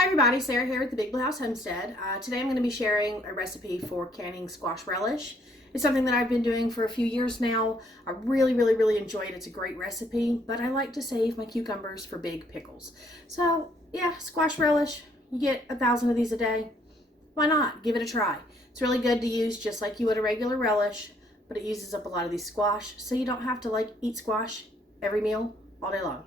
Hi everybody, Sarah here at the Big Blue House Homestead. Today I'm going to be sharing a recipe for canning squash relish. It's something that I've been doing for a few years now. I really enjoy it. It's a great recipe, but I like to save my cucumbers for big pickles. So yeah, squash relish, you get 1,000 of these a day. Why not? Give it a try. It's really good to use just like you would a regular relish, but it uses up a lot of these squash, so you don't have to eat squash every meal all day long.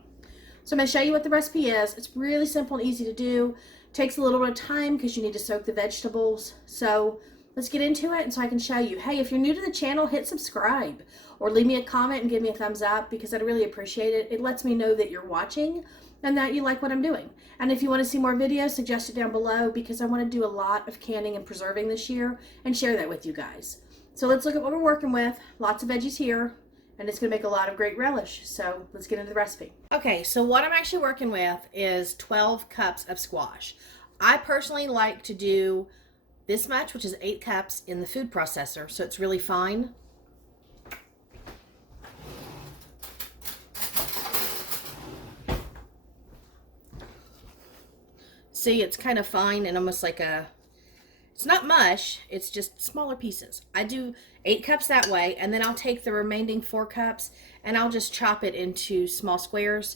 So I'm going to show you what the recipe is. It's really simple and easy to do. It takes a little bit of time because you need to soak the vegetables. So let's get into it and so I can show you. Hey, if you're new to the channel, hit subscribe or leave me a comment and give me a thumbs up because I'd really appreciate it. It lets me know that you're watching and that you like what I'm doing. And if you want to see more videos, suggest it down below because I want to do a lot of canning and preserving this year and share that with you guys. So let's look at what we're working with. Lots of veggies here. And it's going to make a lot of great relish. So let's get into the recipe. Okay, so what I'm actually working with is 12 cups of squash. I personally like to do this much, which is 8 cups in the food processor, so it's really fine. See, it's kind of fine and almost like it's not mush, it's just smaller pieces. I do 8 cups that way, and then I'll take the remaining 4 cups and I'll just chop it into small squares.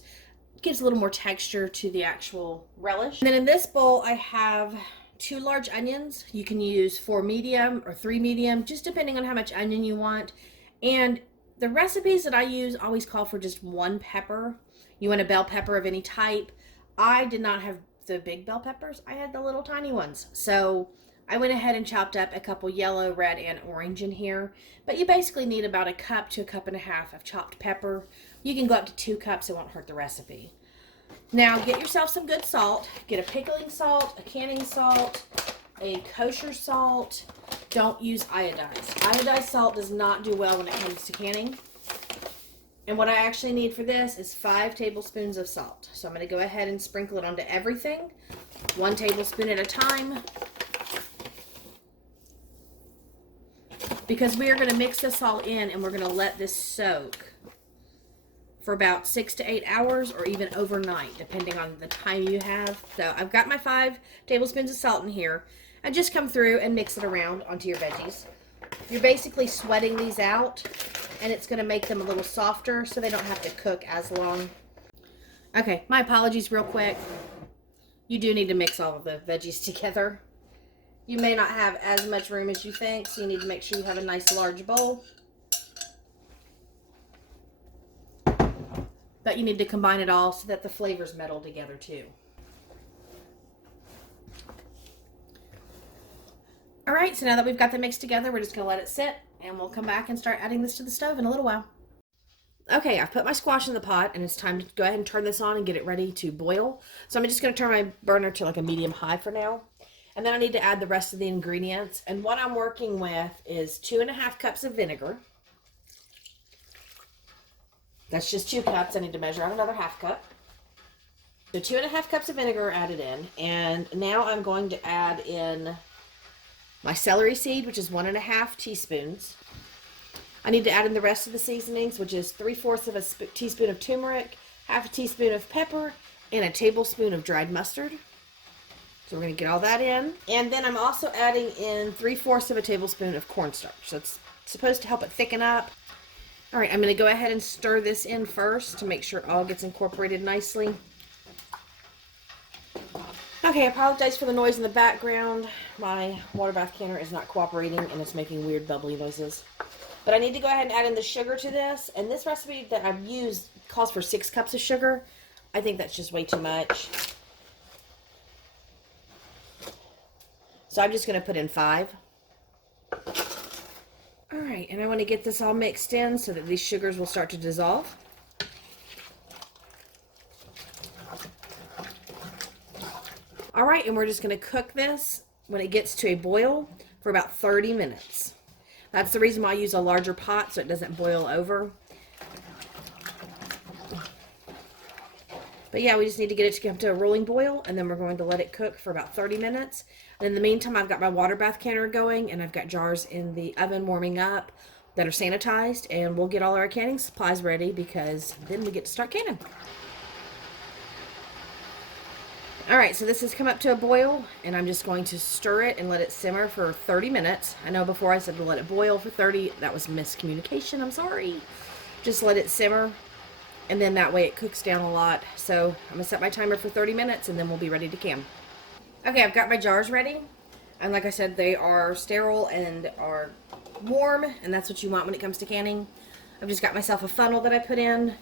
It gives a little more texture to the actual relish. And then in this bowl, I have 2 large onions. You can use 4 medium or 3 medium, just depending on how much onion you want. And the recipes that I use always call for just 1 pepper. You want a bell pepper of any type. I did not have the big bell peppers. I had the little tiny ones. So I went ahead and chopped up a couple yellow, red, and orange in here. But you basically need about 1 cup to 1.5 cups of chopped pepper. You can go up to 2 cups. It won't hurt the recipe. Now get yourself some good salt. Get a pickling salt, a canning salt, a kosher salt. Don't use iodized. Iodized salt does not do well when it comes to canning. And what I actually need for this is 5 tablespoons of salt. So I'm going to go ahead and sprinkle it onto everything, 1 tablespoon at a time. Because we are going to mix this all in and we're going to let this soak for about 6 to 8 hours or even overnight, depending on the time you have. So I've got my 5 tablespoons of salt in here. And just come through and mix it around onto your veggies. You're basically sweating these out and it's going to make them a little softer so they don't have to cook as long. Okay, my apologies real quick. You do need to mix all of the veggies together. You may not have as much room as you think, so you need to make sure you have a nice large bowl. But you need to combine it all so that the flavors meddle together too. Alright, so now that we've got the mix together, we're just going to let it sit, and we'll come back and start adding this to the stove in a little while. Okay, I've put my squash in the pot, and it's time to go ahead and turn this on and get it ready to boil. So I'm just going to turn my burner to like a medium high for now. And then I need to add the rest of the ingredients. And what I'm working with is 2.5 cups of vinegar. That's just 2 cups. I need to measure out another 1/2 cup. So 2.5 cups of vinegar are added in. And now I'm going to add in my celery seed, which is 1.5 teaspoons. I need to add in the rest of the seasonings, which is 3/4 of a teaspoon of turmeric, 1/2 teaspoon of pepper, and a tablespoon of dried mustard. So we're going to get all that in. And then I'm also adding in 3/4 of a tablespoon of cornstarch. So it's supposed to help it thicken up. All right, I'm going to go ahead and stir this in first to make sure it all gets incorporated nicely. Okay, I apologize for the noise in the background. My water bath canner is not cooperating and it's making weird bubbly noises. But I need to go ahead and add in the sugar to this. And this recipe that I've used calls for 6 cups of sugar. I think that's just way too much. So I'm just going to put in 5. All right, and I want to get this all mixed in so that these sugars will start to dissolve. All right, and we're just going to cook this when it gets to a boil for about 30 minutes. That's the reason why I use a larger pot so it doesn't boil over. But yeah, we just need to get it to come to a rolling boil, and then we're going to let it cook for about 30 minutes. And in the meantime, I've got my water bath canner going, and I've got jars in the oven warming up that are sanitized, and we'll get all our canning supplies ready because then we get to start canning. All right, so this has come up to a boil, and I'm just going to stir it and let it simmer for 30 minutes. I know before I said to let it boil for 30. That was miscommunication. I'm sorry. Just let it simmer, and then that way it cooks down a lot. So I'm going to set my timer for 30 minutes, and then we'll be ready to can. Okay, I've got my jars ready. And like I said, they are sterile and are warm, and that's what you want when it comes to canning. I've just got myself a funnel that I put in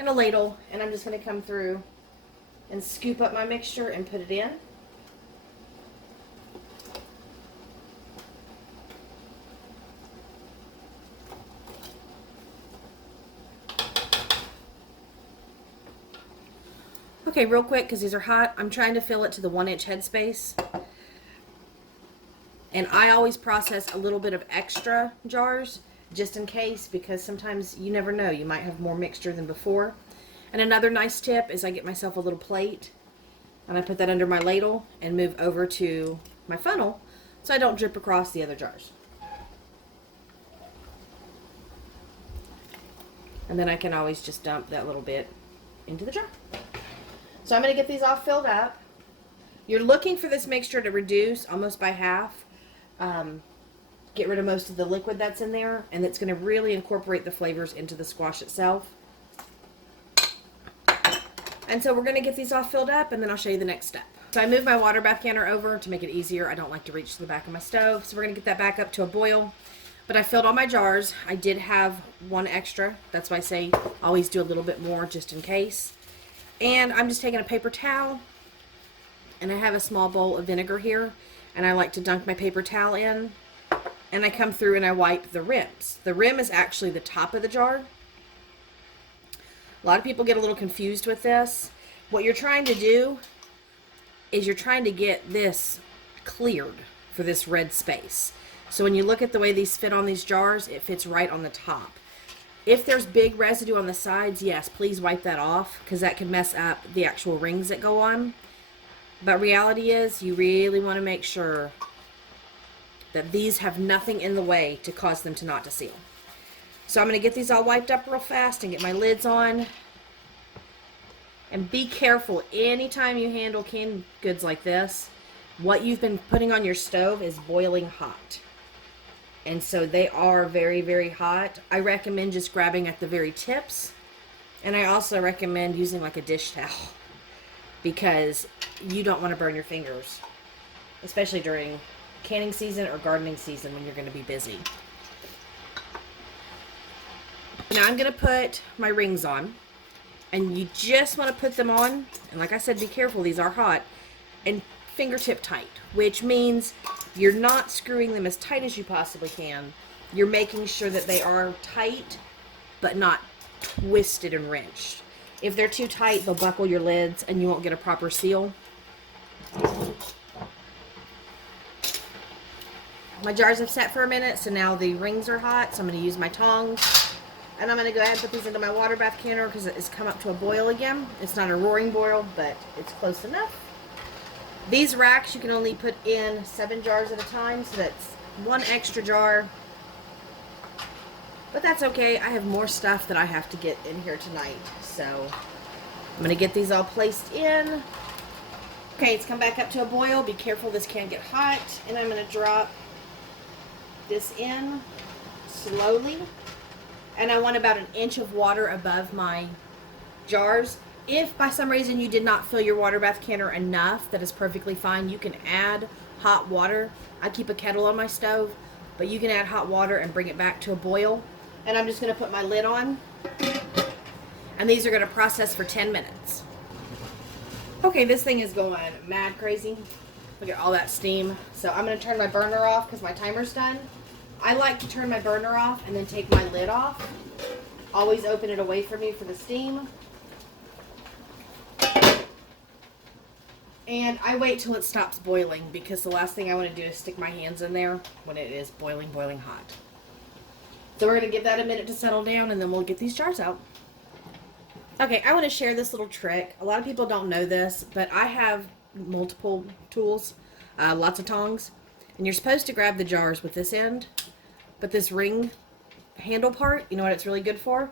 and a ladle, and I'm just going to come through and scoop up my mixture and put it in. Okay, real quick, because these are hot, I'm trying to fill it to the 1-inch headspace. And I always process a little bit of extra jars, just in case, because sometimes you never know, you might have more mixture than before. And another nice tip is I get myself a little plate, and I put that under my ladle and move over to my funnel so I don't drip across the other jars. And then I can always just dump that little bit into the jar. So I'm going to get these all filled up. You're looking for this mixture to reduce almost by half. Get rid of most of the liquid that's in there, and it's going to really incorporate the flavors into the squash itself. And so we're going to get these all filled up, and then I'll show you the next step. So I moved my water bath canner over to make it easier. I don't like to reach to the back of my stove. So we're going to get that back up to a boil. But I filled all my jars. I did have one extra. That's why I say always do a little bit more just in case. And I'm just taking a paper towel, and I have a small bowl of vinegar here. And I like to dunk my paper towel in. And I come through and I wipe the rims. The rim is actually the top of the jar. A lot of people get a little confused with this. What you're trying to do is you're trying to get this cleared for this red space. So when you look at the way these fit on these jars, it fits right on the top. If there's big residue on the sides, yes, please wipe that off, because that can mess up the actual rings that go on. But reality is, you really want to make sure that these have nothing in the way to cause them to not to seal. So I'm going to get these all wiped up real fast and get my lids on. And be careful anytime you handle canned goods like this. What you've been putting on your stove is boiling hot. And so they are very, very hot. I recommend just grabbing at the very tips. And I also recommend using like a dish towel, because you don't want to burn your fingers, especially during canning season or gardening season when you're going to be busy. Now I'm going to put my rings on, and you just want to put them on, and like I said, be careful, these are hot, and fingertip tight, which means you're not screwing them as tight as you possibly can. You're making sure that they are tight, but not twisted and wrenched. If they're too tight, they'll buckle your lids, and you won't get a proper seal. My jars have set for a minute, so now the rings are hot, so I'm going to use my tongs. And I'm going to go ahead and put these into my water bath canner because it's come up to a boil again. It's not a roaring boil, but it's close enough. These racks you can only put in 7 jars at a time, so that's 1 extra jar. But that's okay. I have more stuff that I have to get in here tonight. So I'm going to get these all placed in. Okay, it's come back up to a boil. Be careful, this can get hot. And I'm going to drop this in slowly. And I want about 1 inch of water above my jars. If by some reason you did not fill your water bath canner enough, that is perfectly fine. You can add hot water. I keep a kettle on my stove, but you can add hot water and bring it back to a boil. And I'm just going to put my lid on. And these are going to process for 10 minutes. Okay, this thing is going mad crazy. Look at all that steam. So I'm going to turn my burner off because my timer's done. I like to turn my burner off and then take my lid off. Always open it away from you for the steam. And I wait till it stops boiling, because the last thing I want to do is stick my hands in there when it is boiling, boiling hot. So we're going to give that a minute to settle down, and then we'll get these jars out. Okay, I want to share this little trick. A lot of people don't know this, but I have multiple tools, lots of tongs. And you're supposed to grab the jars with this end, but this ring handle part, you know what it's really good for?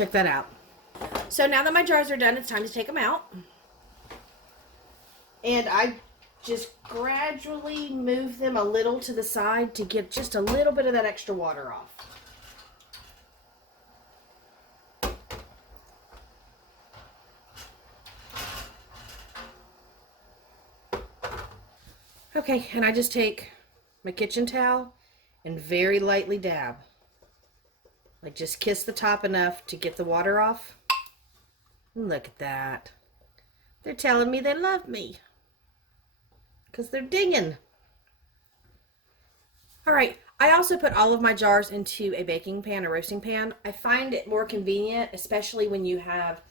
check that out. So now that my jars are done, it's time to take them out. And I just gradually move them a little to the side to get just a little bit of that extra water off. Okay, and I just take my kitchen towel and very lightly dab. Like just kiss the top enough to get the water off. And look at that. They're telling me they love me. Because they're dinging. Alright, I also put all of my jars into a baking pan, a roasting pan. I find it more convenient, especially when you have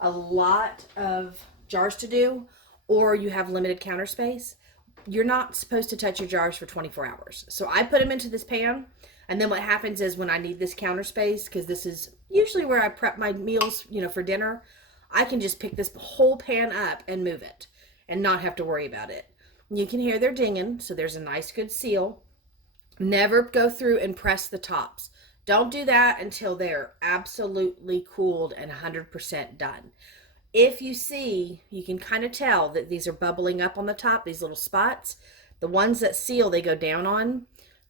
a lot of jars to do or you have limited counter space. You're not supposed to touch your jars for 24 hours. So I put them into this pan, and then what happens is when I need this counter space, because this is usually where I prep my meals, for dinner, I can just pick this whole pan up and move it and not have to worry about it. You can hear they're dinging, so there's a nice good seal. Never go through and press the tops. Don't do that until they're absolutely cooled and 100% done. If you see, you can kind of tell that these are bubbling up on the top, these little spots. The ones that seal, they go down on.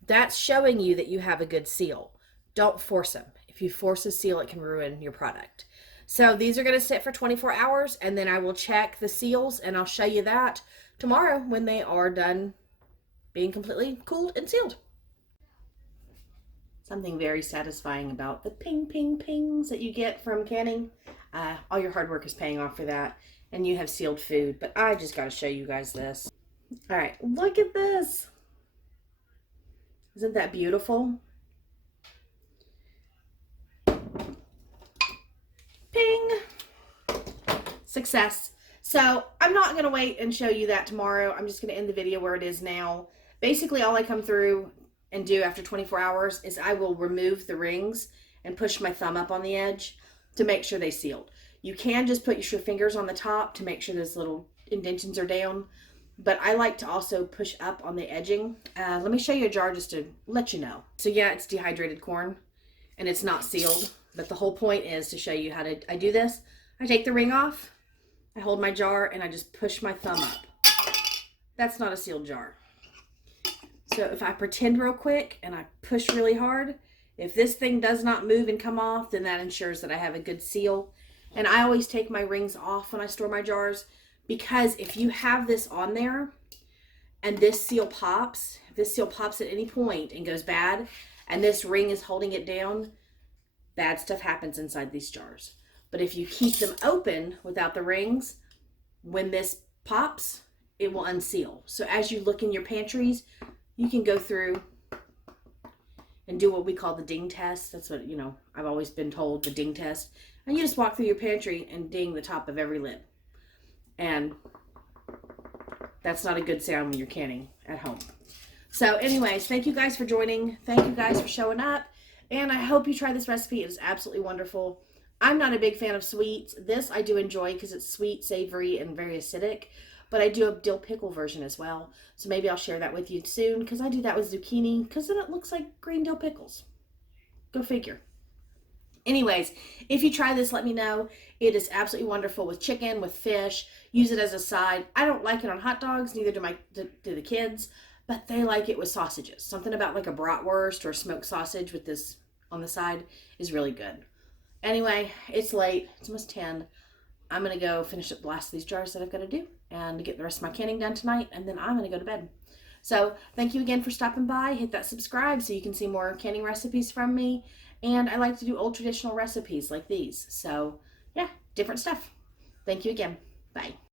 That's showing you that you have a good seal. Don't force them. If you force a seal, it can ruin your product. So these are going to sit for 24 hours, and then I will check the seals, and I'll show you that tomorrow when they are done being completely cooled and sealed. Something very satisfying about the ping, ping, pings that you get from canning. All your hard work is paying off for that, and you have sealed food. But I just got to show you guys this. All right, look at this. Isn't that beautiful? Ping. Success. So I'm not going to wait and show you that tomorrow. I'm just going to end the video where it is now. Basically, all I come through and do after 24 hours is I will remove the rings and push my thumb up on the edge to make sure they sealed. You can just put your fingers on the top to make sure those little indentions are down, but I like to also push up on the edging. Let me show you a jar just to let you know. So yeah, it's dehydrated corn and it's not sealed, but the whole point is to show you how I do this. I take the ring off, I hold my jar, and I just push my thumb up. That's not a sealed jar. So if I pretend real quick and I push really hard, if this thing does not move and come off, then that ensures that I have a good seal. And I always take my rings off when I store my jars, because if you have this on there and this seal pops, if this seal pops at any point and goes bad, and this ring is holding it down, bad stuff happens inside these jars. But if you keep them open without the rings, when this pops, it will unseal. So as you look in your pantries, you can go through and do what we call the ding test. That's what, I've always been told, the ding test. And you just walk through your pantry and ding the top of every lid. And that's not a good sound when you're canning at home. So anyways, thank you guys for joining. Thank you guys for showing up. And I hope you try this recipe. It is absolutely wonderful. I'm not a big fan of sweets. This I do enjoy because it's sweet, savory, and very acidic. But I do a dill pickle version as well. So maybe I'll share that with you soon, because I do that with zucchini, because then it looks like green dill pickles. Go figure. Anyways, if you try this, let me know. It is absolutely wonderful with chicken, with fish. Use it as a side. I don't like it on hot dogs, neither do the kids, but they like it with sausages. Something about like a bratwurst or a smoked sausage with this on the side is really good. Anyway, it's late. It's almost 10. I'm going to go finish up the last of these jars that I've got to do and get the rest of my canning done tonight, and then I'm going to go to bed. So thank you again for stopping by. Hit that subscribe so you can see more canning recipes from me. And I like to do old traditional recipes like these. So yeah, different stuff. Thank you again. Bye.